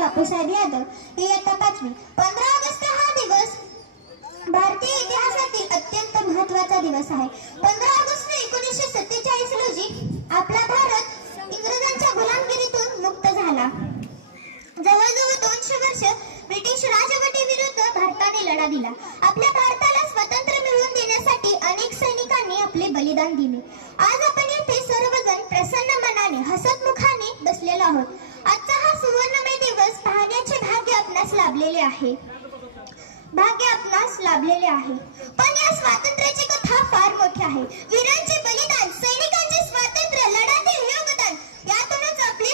बापूसाहेब यादव इयत्ता 5वी। 15 ऑगस्ट हा दिवस भारतीय इतिहासातील अत्यंत महत्त्वाचा दिवस आहे। 15 ऑगस्ट 1947 रोजी आपला भारत इंग्रजांच्या गुलामगिरीतून मुक्त झाला। जवळजवळ 200 वर्ष ब्रिटिश राजवटीविरुद्ध भारताने लढा दिला। आपल्या भारताला स्वातंत्र्य मिळवून देण्यासाठी अनेक सैनिकांनी आपले बलिदान दिले। आज आपण येथे सर्वजण प्रसन्न मनाने हसतमुखाने बसलेलो आहोत। आजचा हा सुवर्णमय दिवस पाहण्याचे भाग्य आपणास लाभलेले आहे। पण या स्वातंत्र्याची कथा फार मोठी आहे। वीरांचे बलिदान, सैनिकांचे स्वातंत्र्य लढ्यातील योगदान यातूनच आपले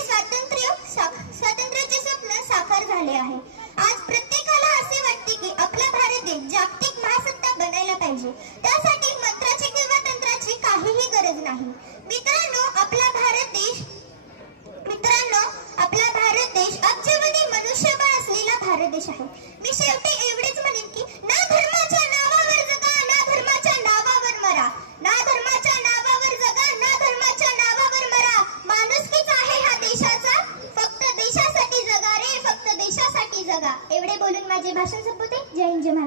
स्वातंत्र्याचे स्वप्न साकार झाले आहे। आज प्रत्येकाला असे वाटते की आपला भारत देश जागतिक महासत्ता बनायला पाहिजे। त्यासाठी मंत्राची किंवा तंत्राची काहीही गरज नाही। मित्रांनो, आपला भारत देश अब्जवधी मनुष्यबळ असलेला भारत देश आहे। मी शेवटी एवढेच म्हणेन की ना धर्माच्या नावावर जगा, ना धर्माच्या नावावर मरा। ना धर्माच्या नावावर जगा, ना धर्माच्या नावावर मरा। माणुसकीच आहे हा देशाचा, फक्त देशासाठी जगा रे, फक्त देशासाठी जगा। एवढे बोलून माझे भाषण संपवते। जय हिंद, जय महाराष्ट्र।